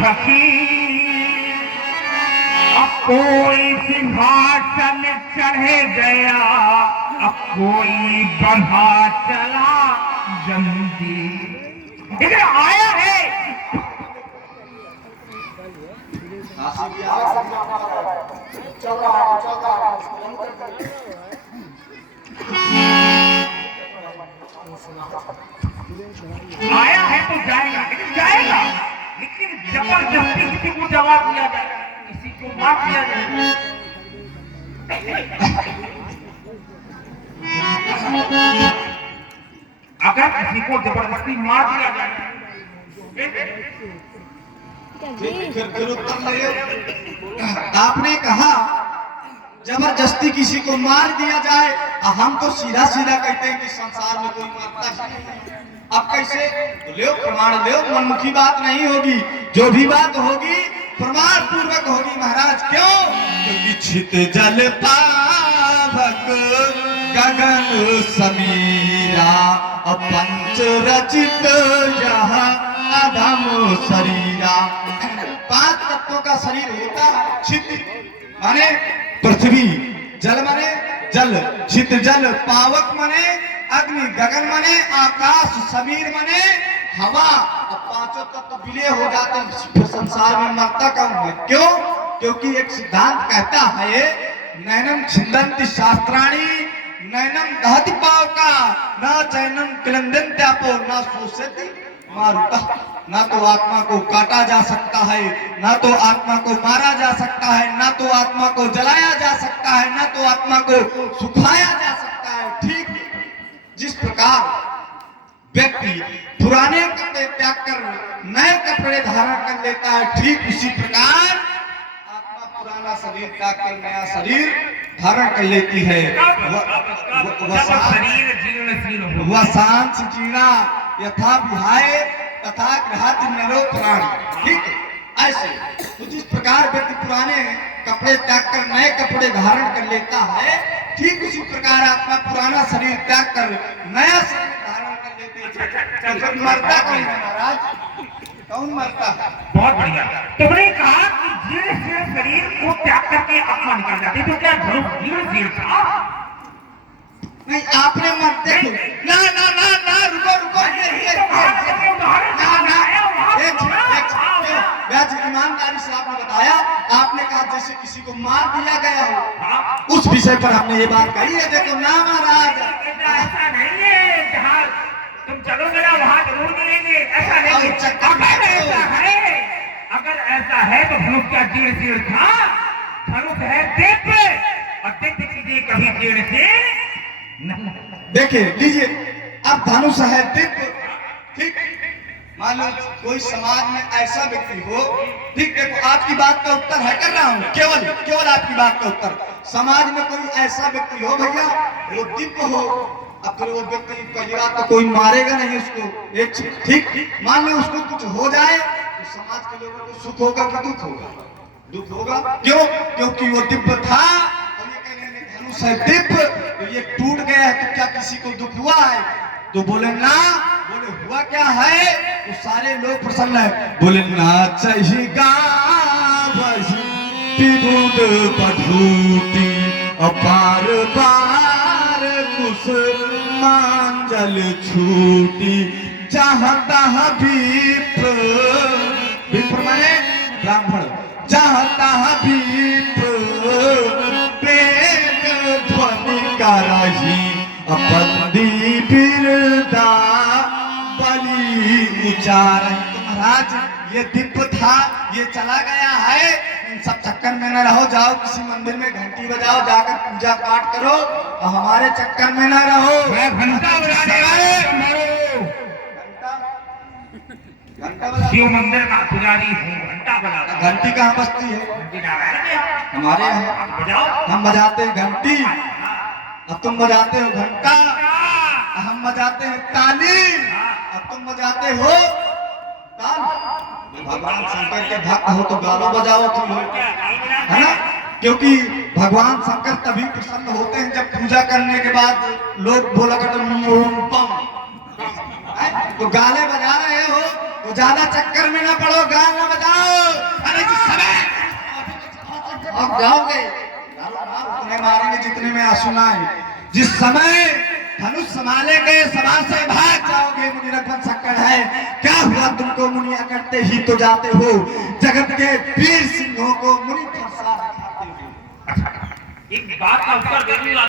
फकीर, अब कोई सिंहासन चढ़े गया, अब कोई बढ़ा चला जंजीर। इधर आया है आया है तो जाएगा, लेकिन जाएगा, लेकिन जबरदस्ती किसी को जवाब दिया जाएगा, किसी को माफ दिया जाएगा। अगर किसी को जबरदस्ती मार दिया जाए, फिर उत्तर आपने कहा जबरदस्ती किसी को मार दिया जाए, हम तो सीधा सीधा कहते हैं कि संसार में कोई मारता नहीं। अब कैसे ले प्रमाण ले, मनमुखी बात नहीं होगी, जो भी बात होगी प्रमाण पूर्वक होगी महाराज। क्यों? क्योंकि छित जल पावक गगन समीरा, पंच रचित यह अधम शरीरा। 5 तत्वों का शरीर होता है। छित माने पृथ्वी, जल माने जल, छित जल, पावक माने अग्नि, गगन माने आकाश, समीर माने हवा। अब 5 तत्व विलय हो जाते हैं, संसार में मरता कम है। क्यों? क्योंकि एक सिद्धांत कहता है नैनम छिंदन्ति शास्त्राणि नैनम दहति पावका न चैनम क्लंदन्त्यापो न शोषयति मारुता। ना तो आत्मा को काटा जा सकता है, ना तो आत्मा को मारा जा सकता है, ना तो आत्मा को जलाया जा सकता है, ना तो आत्मा को सुखाया जा सकता है। ठीक जिस प्रकार व्यक्ति पुराने कपड़े त्याग कर नए कपड़े धारण कर लेता है, ठीक उसी प्रकार आत्मा पुराना शरीर त्याग कर नया शरीर धारण कर लेती है। वह सांस जीना यथा विहाय तथा गृहाति नरो प्राणी। ठीक है, ऐसे तो जिस प्रकार व्यक्ति पुराने कपड़े त्याग कर नए कपड़े धारण कर लेता है, ठीक उसी प्रकार आत्मा पुराना शरीर त्याग कर नया शरीर धारण कर लेते हैं। तो मरता कौन है महाराज? कौन मरता है? बहुत बढ़िया। तुमने कहा कि जीर्ण शीर्ण शरीर को त्याग करके आत्मा निकल जाती, तो क्या जीर्ण शीर्ण था? नहीं, आपने मत देखो। ना ना ना ना, रुको रुको, ईमानदारी से आपने बताया, आपने कहा जैसे किसी को मार दिया गया हो, उस विषय पर आपने ये बात कही है। देखो ना महाराज, ऐसा नहीं है, जहाँ तुम चलोगे ना वहाँ जरूर मिलेंगे, ऐसा नहीं है। अगर ऐसा है तो धनुष क्या जीर्ण शीर्ण था? धनुष है दिव्य, और दिव्य चीजें कभी जीर्ण शीर्ण नहीं। देखिए लीजिए, अब धनुष है दिव्य, ठीक। मान लो कोई समाज में ऐसा व्यक्ति हो, ठीक, देखो आपकी बात का उत्तर है कर रहा हूँ, केवल आपकी बात का उत्तर। समाज में कोई ऐसा व्यक्ति हो भैया, वो दिव्य हो, अब फिर वो व्यक्ति पहली बात तो कोई मारेगा नहीं उसको, एक ठीक। मान लो उसको कुछ हो जाए तो समाज के लोगों को सुख होगा कि दुख होगा? दुख होगा। क्यों? क्योंकि वो दिव्य था। धनुष है दिव्य, तो ये टूट गया है तो क्या किसी को दुख हुआ है? तो बोले ना, बोले हुआ क्या है? तो सारे लोग प्रसन्न है, बोले ना चाहिएगा विबुध पठूटी अपार पार कुसुमांजल छूटी जहाँ तहाँ विप्र, विप्र माने ब्राह्मण, जहाँ तहाँ विप्र वेद ध्वनि करहि अपंदी बिरदा बलि उचारहि। तो महाराज ये दिव्य था, ये चला गया है, इन सब चक्कर में न रहो, जाओ किसी मंदिर में घंटी बजाओ, जाकर पूजा पाठ करो, और हमारे चक्कर में न रहो। मैं घंटा बजाने आए, शिव मंदिर का पुजारी हूँ, घंटा बजाता। घंटी कहाँ बजती है? हमारे यहाँ बजाओ, हम बजाते हैं घंटी, और तुम बजाते हो घंटा। हम बजाते हैं ताली, और तुम बजाते हो ताल। भगवान शंकर के भक्त हो तो गालो बजाओ तुम, है ना? क्योंकि भगवान शंकर तभी प्रसन्न होते हैं जब पूजा करने के बाद लोग बोला करते तो गाले बजा रहे हो तो ज्यादा चक्कर में ना पड़ो, गाल ना बजाओ। अरे जिस समय अब जाओगे उतने मारेंगे जितने में आंसू ना आए। जिस समय धनुष संभालेंगे सभा से भाग जाओगे। मुनि रघुवंश सक्कड़ है, क्या हुआ तुमको? मुनिया करते ही तो जाते हो, जगत के वीर सिंहों को मुनि फरसा खाते हो। एक बात का उत्तर दे दूंगा।